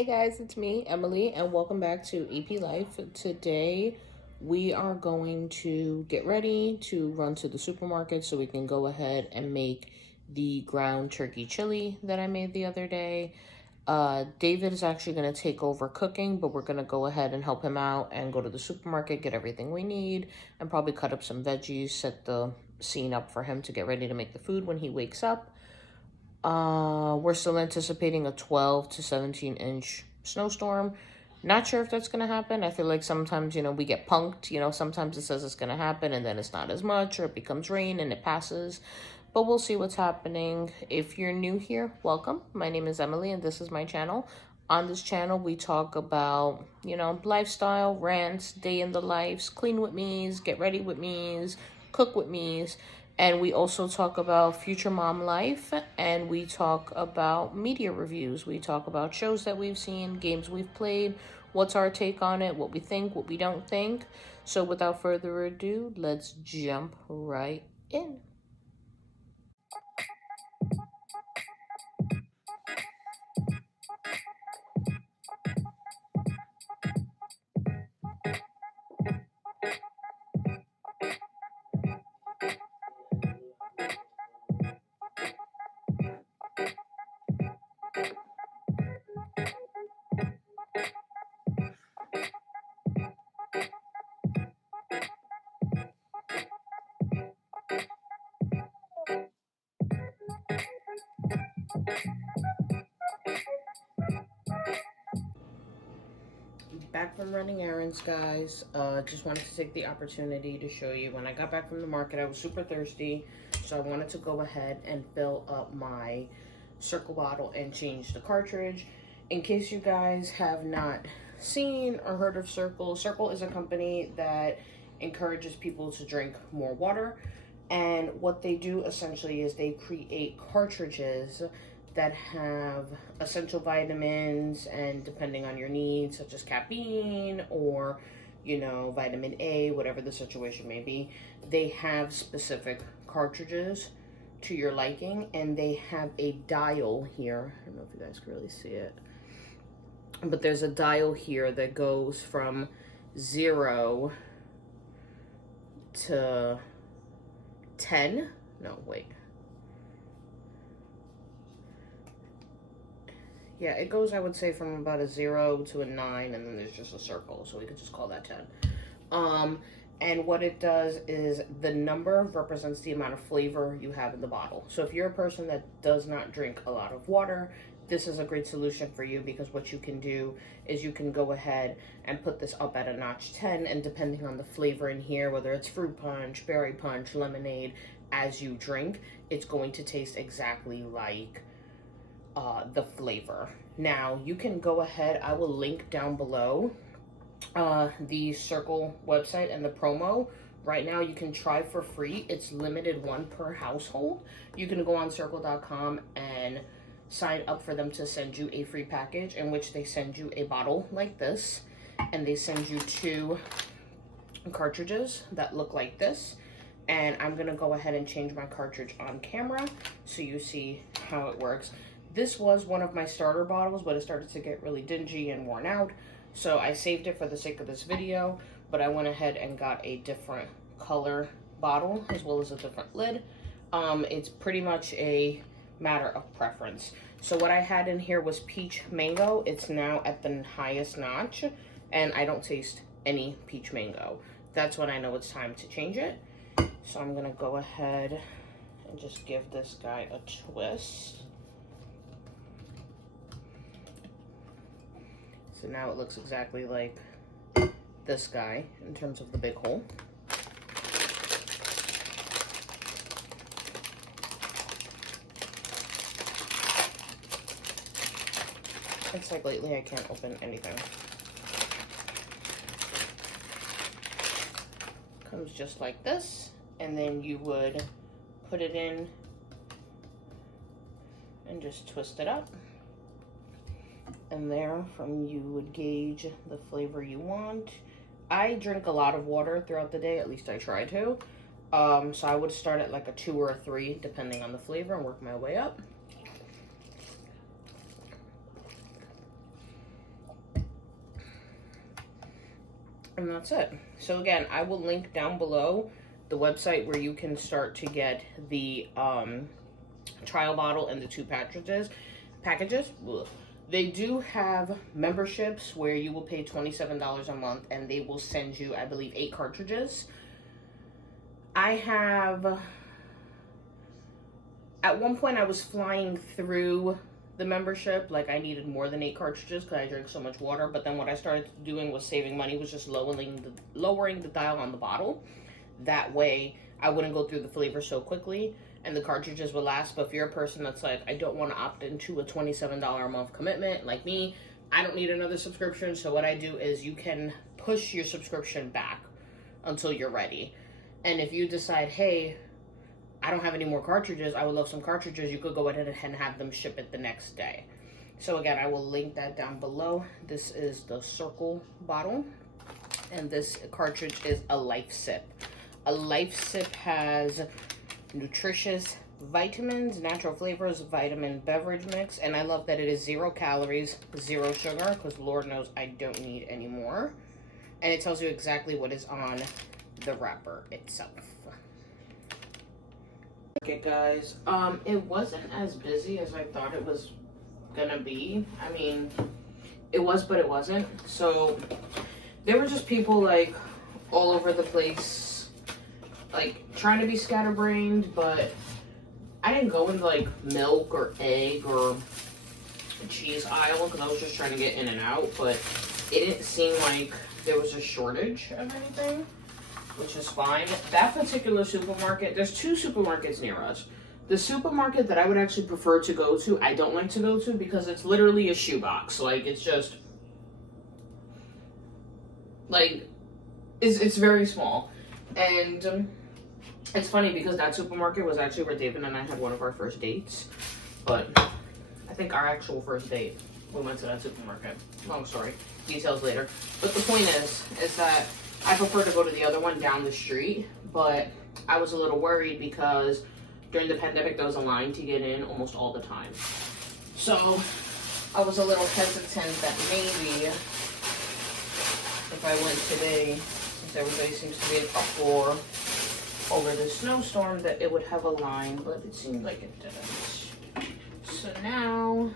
Hey guys, it's me, Emily, and welcome back to EP Life. Today, we are going to get ready to run to the supermarket so we can go ahead and make the ground turkey chili that I made the other day. David is actually going to take over cooking, but we're going to go ahead and help him out and go to the supermarket, get everything we need, and probably cut up some veggies, set the scene up for him to get ready to make the food when he wakes up. We're still anticipating a 12 to 17-inch snowstorm. Not sure if that's going to happen. I feel like sometimes, we get punked. Sometimes it says it's going to happen and then it's not as much, or it becomes rain and it passes. But we'll see what's happening. If you're new here, welcome. My name is Emily and this is my channel. On this channel, we talk about, lifestyle, rants, day in the lives, clean with me's, get ready with me's, cook with me's. And we also talk about future mom life, and we talk about media reviews. We talk about shows that we've seen, games we've played, what's our take on it, what we think, what we don't think. So without further ado, let's jump right in. Back from running errands, guys. Just wanted to take the opportunity to show you when I got back from the market. I was super thirsty, so I wanted to go ahead and fill up my Cirkul bottle and change the cartridge. In case you guys have not seen or heard of Cirkul, Cirkul is a company that encourages people to drink more water. And what they do essentially is they create cartridges that have essential vitamins, and depending on your needs, such as caffeine or vitamin A, whatever the situation may be, they have specific cartridges to your liking. And they have a dial here. I don't know if you guys can really see it, but there's a dial here that goes from 0 to 10. No, wait. Yeah, it goes, I would say, from about a 0 to a 9, and then there's just a circle, so we could just call that 10. And what it does is the number represents the amount of flavor you have in the bottle. So if you're a person that does not drink a lot of water, this is a great solution for you, because what you can do is you can go ahead and put this up at a notch 10, and depending on the flavor in here, whether it's fruit punch, berry punch, lemonade, as you drink, it's going to taste exactly like the flavor. Now, you can go ahead, I will link down below the Cirkul website and the promo. Right now, you can try for free. It's limited one per household. You can go on cirkul.com and sign up for them to send you a free package, in which they send you a bottle like this, and they send you 2 cartridges that look like this. And I'm gonna go ahead and change my cartridge on camera so you see how it works. This was one of my starter bottles, but it started to get really dingy and worn out, so I saved it for the sake of this video. But I went ahead and got a different color bottle, as well as a different lid. It's pretty much a matter of preference. So what I had in here was peach mango. It's now at the highest notch, and I don't taste any peach mango. That's when I know it's time to change it. So I'm gonna go ahead and just give this guy a twist. So now it looks exactly like this guy in terms of the big hole. It's like lately I can't open anything. Comes just like this, and then you would put it in and just twist it up. And there, from you would gauge the flavor you want. I drink a lot of water throughout the day, at least I try to. So I would start at like a 2 or a 3, depending on the flavor, and work my way up. And that's it. So again, I will link down below the website where you can start to get the trial bottle and the 2 packages. Ugh. They do have memberships where you will pay $27 a month and they will send you, I believe, 8 cartridges. At one point I was flying through the membership, like I needed more than 8 cartridges because I drink so much water, but then what I started doing was saving money, was just lowering the dial on the bottle. That way I wouldn't go through the flavor so quickly and the cartridges would last. But if you're a person that's like, I don't want to opt into a $27 a month commitment like me, I don't need another subscription. So what I do is you can push your subscription back until you're ready. And if you decide, hey, I don't have any more cartridges, I would love some cartridges, you could go ahead and have them ship it the next day. So again, I will link that down below. This is the Cirkul bottle, and this cartridge is a Life Sip. A Life Sip has nutritious vitamins, natural flavors, vitamin beverage mix, and I love that it is 0 calories, 0 sugar, because Lord knows I don't need any more. And it tells you exactly what is on the wrapper itself. Okay guys, it wasn't as busy as I thought it was gonna be. I mean, it was, but it wasn't. So there were just people like all over the place, like trying to be scatterbrained, but I didn't go into like milk or egg or cheese aisle because I was just trying to get in and out, but it didn't seem like there was a shortage of anything, which is fine. That particular supermarket, there's 2 supermarkets near us. The supermarket that I would actually prefer to go to, I don't like to go to because it's literally a shoebox. Like, it's just, like, it's very small. And it's funny because that supermarket was actually where David and I had one of our first dates. But I think our actual first date, we went to that supermarket. Long story. Details later. But the point is that I prefer to go to the other one down the street, but I was a little worried because during the pandemic there was a line to get in almost all the time. So I was a little hesitant that maybe if I went today, since everybody seems to be in uproar over the snowstorm, that it would have a line, but it seemed like it didn't. So now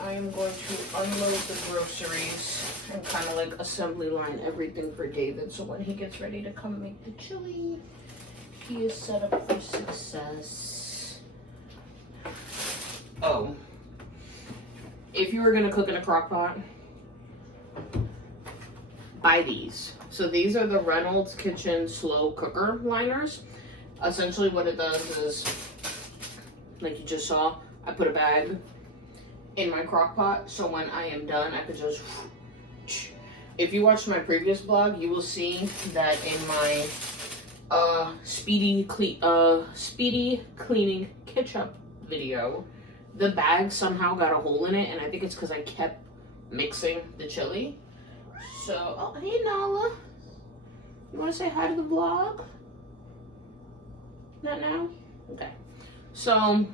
I am going to unload the groceries and kind of like assembly line everything for David, so when he gets ready to come make the chili, he is set up for success. Oh, if you were gonna cook in a crock pot, buy these. So these are the Reynolds Kitchen slow cooker liners. Essentially what it does is, like you just saw, I put a bag in my crock pot, so when I am done, I could just, if you watched my previous vlog, you will see that in my speedy cleaning ketchup video, the bag somehow got a hole in it, and I think it's because I kept mixing the chili. So, oh, hey Nala, you want to say hi to the vlog? Not now? Okay. So,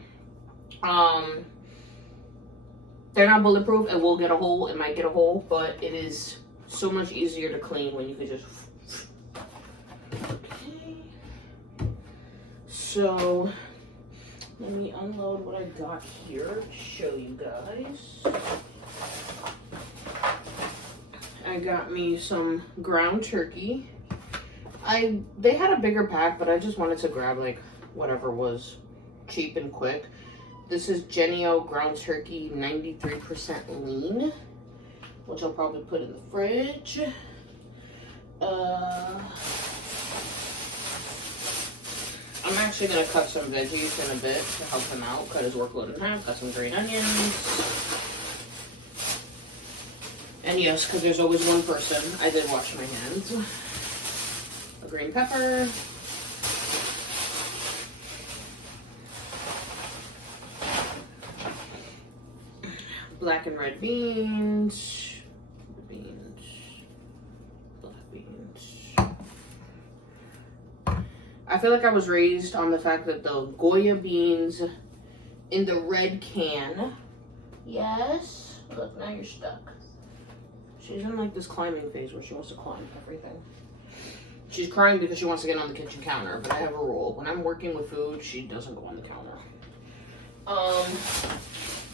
they're not bulletproof. It will get a hole. It might get a hole, but it is so much easier to clean when you can just. Okay. So let me unload what I got here to show you guys. I got me some ground turkey. They had a bigger pack, but I just wanted to grab like whatever was cheap and quick. This is Jennie-O ground turkey, 93% lean, which I'll probably put in the fridge. I'm actually going to cut some veggies in a bit to help him out, cut his workload in half, cut some green onions. And yes, because there's always one person, I did wash my hands. A green pepper. Black and red beans. Black beans. I feel like I was raised on the fact that the Goya beans in the red can. Yes. Look, now you're stuck. She's in like this climbing phase where she wants to climb everything. She's crying because she wants to get on the kitchen counter, but I have a rule. When I'm working with food, she doesn't go on the counter.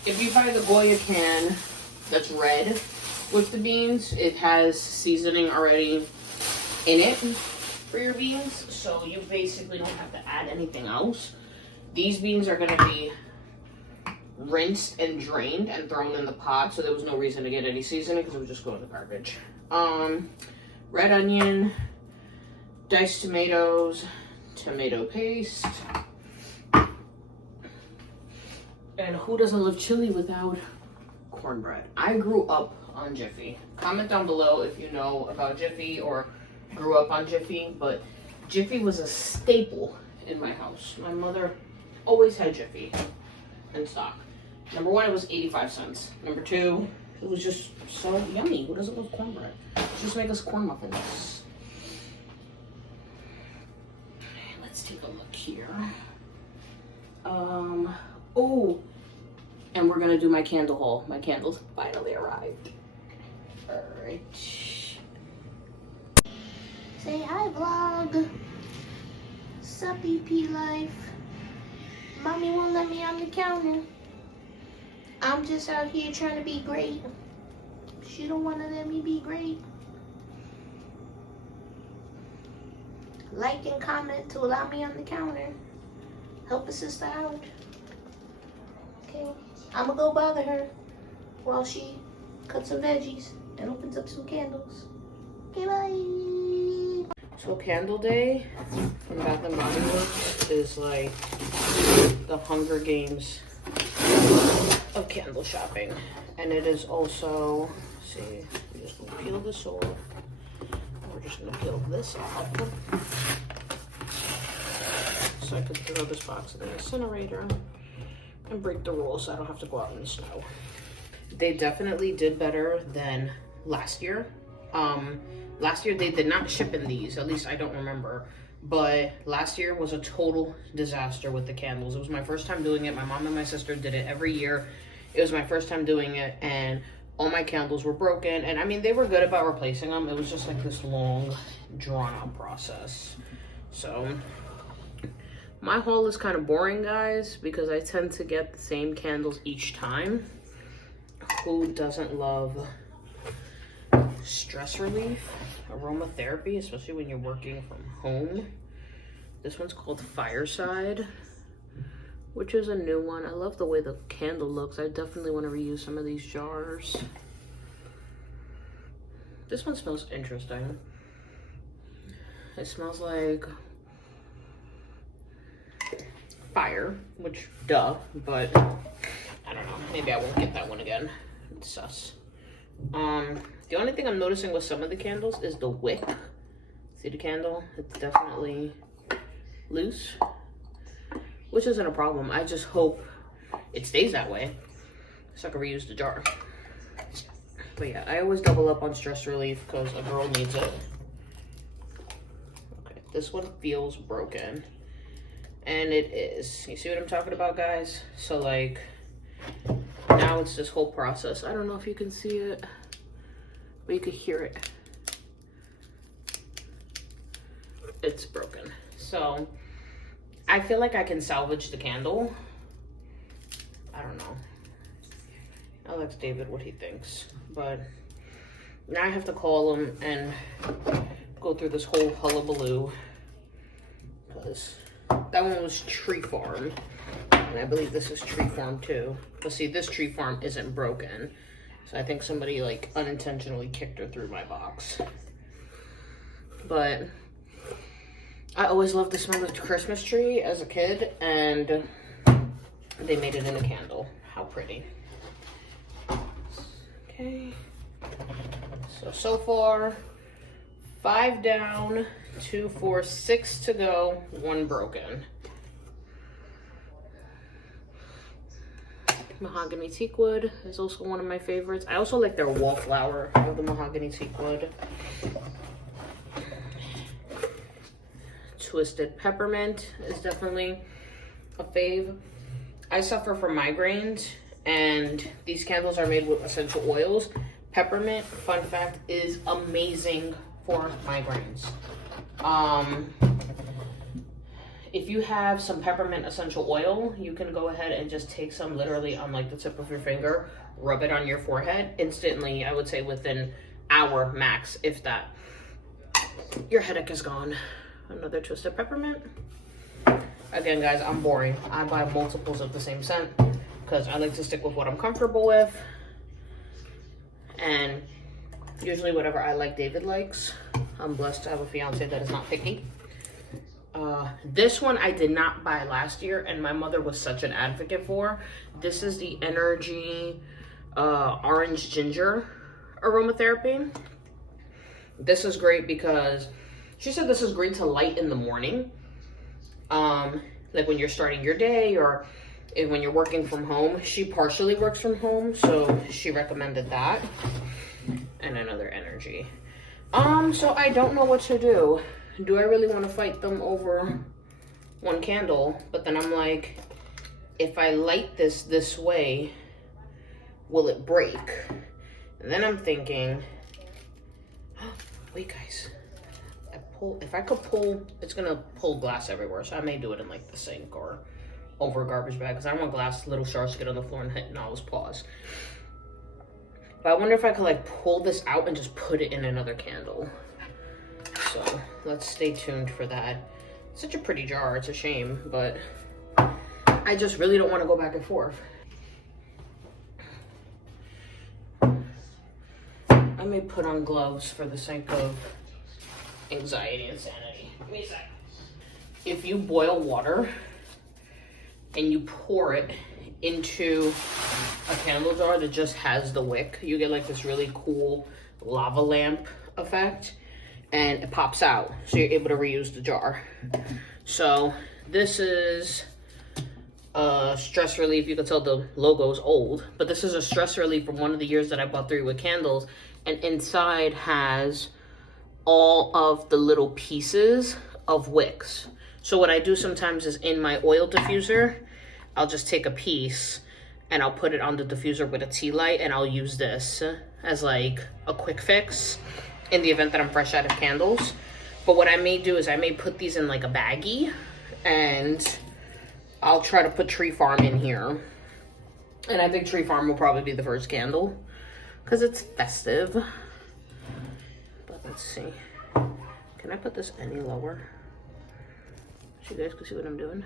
If you buy the Goya can that's red with the beans, it has seasoning already in it for your beans, so you basically don't have to add anything else. These beans are going to be rinsed and drained and thrown in the pot, so there was no reason to get any seasoning because it would just go in the garbage. Red onion, diced tomatoes, tomato paste. And who doesn't love chili without cornbread? I grew up on Jiffy. Comment down below if you know about Jiffy or grew up on Jiffy, but Jiffy was a staple in my house. My mother always had Jiffy in stock. Number one, it was 85 cents. Number two, it was just so yummy. Who doesn't love cornbread? Just make us corn muffins. Let's take a look here. Oh, and we're gonna do my candle haul. My candles finally arrived. All right. Say hi, vlog. Sup, EP life. Mommy won't let me on the counter. I'm just out here trying to be great. She don't want to let me be great. Like and comment to allow me on the counter. Help a sister out. Okay, I'm gonna go bother her while she cuts some veggies and opens up some candles. Okay, bye. So Candle Day from Bath and Body Works is like the Hunger Games of candle shopping, and it is also, let's see, we just gonna peel this off. We're just gonna peel this off, so I could throw this box in the incinerator and break the rules so I don't have to go out in the snow. They definitely did better than last year. Last year they did not ship in these, at least I don't remember. But last year was a total disaster with the candles. It was my first time doing it. My mom and my sister did it every year. It was my first time doing it, and all my candles were broken. And I mean, they were good about replacing them. It was just like this long, drawn-out process. So my haul is kind of boring, guys, because I tend to get the same candles each time. Who doesn't love stress relief, aromatherapy, especially when you're working from home? This one's called Fireside, which is a new one. I love the way the candle looks. I definitely want to reuse some of these jars. This one smells interesting. It smells like fire, which duh, but I don't know, maybe I won't get that one again. It's sus. The only thing I'm noticing with some of the candles is the wick. See the candle? It's definitely loose, which isn't a problem. I just hope it stays that way so I can reuse the jar. But yeah, I always double up on stress relief because a girl needs it. Okay, this one feels broken. And it is. You see what I'm talking about, guys? So like, now it's this whole process. I don't know if you can see it, but you could hear it. It's broken. So I feel like I can salvage the candle. I don't know. I'll ask David what he thinks. But now I have to call him and go through this whole hullabaloo. Because that one was tree farm. And I believe this is tree farm too. But see, this tree farm isn't broken. So I think somebody like unintentionally kicked her through my box. But I always loved the smell of the Christmas tree as a kid, and they made it in a candle. How pretty. Okay. So far, 5 down, 2, 4, 6 to go, 1 broken. Mahogany teakwood is also one of my favorites. I also like their wallflower of the mahogany teakwood. Twisted peppermint is definitely a fave. I suffer from migraines, and these candles are made with essential oils. Peppermint, fun fact, is amazing for migraines. If you have some peppermint essential oil, you can go ahead and just take some literally on like the tip of your finger, rub it on your forehead. Instantly, I would say within hour max, if that, your headache is gone. Another twist of peppermint. Again, guys, I'm boring. I buy multiples of the same scent because I like to stick with what I'm comfortable with. And usually whatever I like, David likes. I'm blessed to have a fiance that is not picky. This one I did not buy last year, and my mother was such an advocate for. This is the Energy Orange Ginger Aromatherapy. This is great because she said this is great to light in the morning. Like when you're starting your day or when you're working from home. She partially works from home, so she recommended that. And another energy. So I don't know what to do. Do I really want to fight them over one candle? But then I'm like, if I light this way, will it break? And then I'm thinking, wait guys, if I could pull, it's gonna pull glass everywhere. So I may do it in like the sink or over a garbage bag because I don't want glass little shards to get on the floor and hit Nala's paws. But I wonder if I could like pull this out and just put it in another candle. So let's stay tuned for that. Such a pretty jar, it's a shame, but I just really don't want to go back and forth. I may put on gloves for the sake of anxiety and sanity. Give me a sec. If you boil water and you pour it into a candle jar that just has the wick, you get like this really cool lava lamp effect, and it pops out, so you're able to reuse the jar. So this is a stress relief. You can tell the logo's old, but this is a stress relief from one of the years that I bought 3 wick candles, and inside has all of the little pieces of wicks. So what I do sometimes is in my oil diffuser, I'll just take a piece and I'll put it on the diffuser with a tea light, and I'll use this as like a quick fix in the event that I'm fresh out of candles. But what I may do is I may put these in like a baggie, and I'll try to put Tree Farm in here. And I think Tree Farm will probably be the first candle because it's festive. But let's see. Can I put this any lower so you guys can see what I'm doing?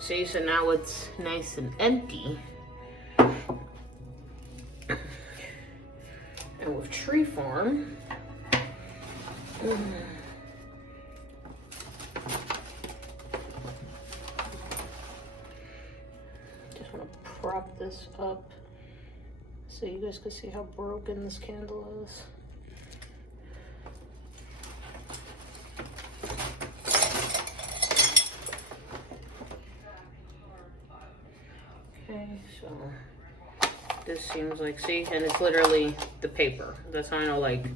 See, so now it's nice and empty. And with Tree Farm, just want to prop this up so you guys can see how broken this candle is. Okay, so this seems like, see, and it's literally the paper. That's how I know, like,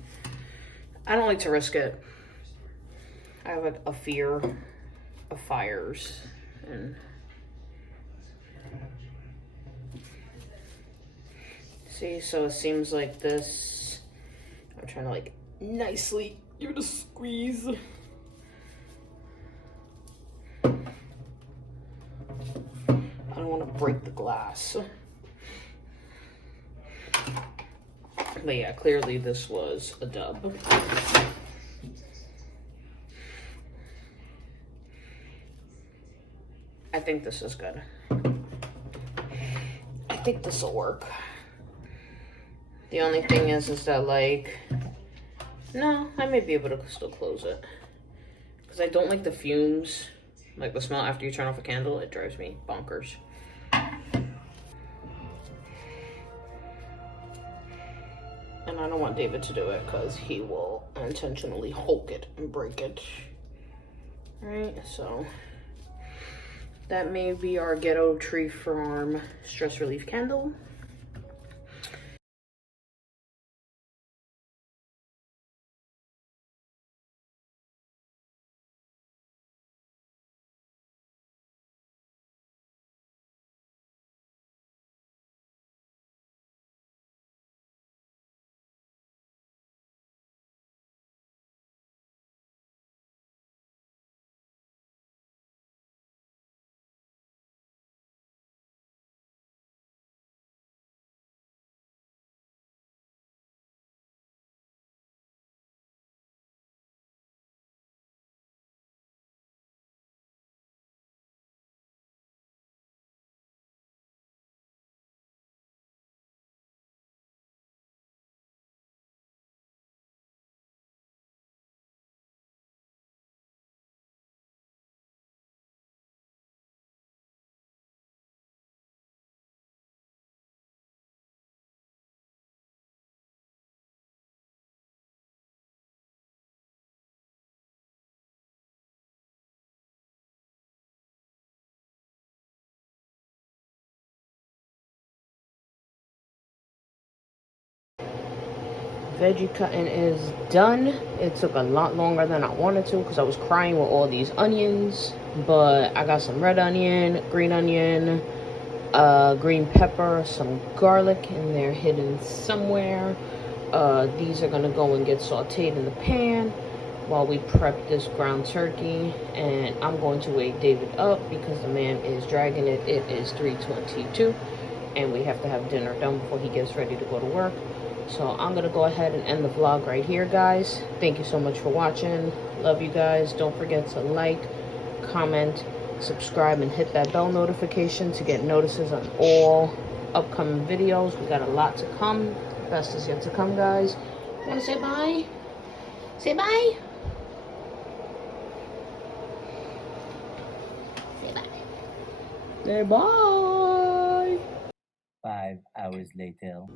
I don't like to risk it. I have a fear of fires, and see, so it seems like this. I'm trying to like nicely give it a squeeze. I don't want to break the glass. But yeah, clearly this was a dub. I think this is good. I think this will work. The only thing is that like, no, I may be able to still close it. Because I don't like the fumes, like the smell after you turn off a candle. It drives me bonkers. And I don't want David to do it because he will intentionally hulk it and break it. All right, so that may be our Ghetto Tree Farm stress relief candle. Veggie cutting is done. It took a lot longer than I wanted to because I was crying with all these onions. But I got some red onion, green pepper, some garlic in there hidden somewhere. These are gonna go and get sauteed in the pan while we prep this ground turkey. And I'm going to wake David up because the man is dragging it. It is 3:22 and we have to have dinner done before he gets ready to go to work. So I'm gonna go ahead and end the vlog right here, guys. Thank you so much for watching. Love you guys. Don't forget to like, comment, subscribe, and hit that bell notification to get notices on all upcoming videos. We got a lot to come. The best is yet to come, guys. Want to say bye? Say bye. Say bye. Say bye. 5 hours later.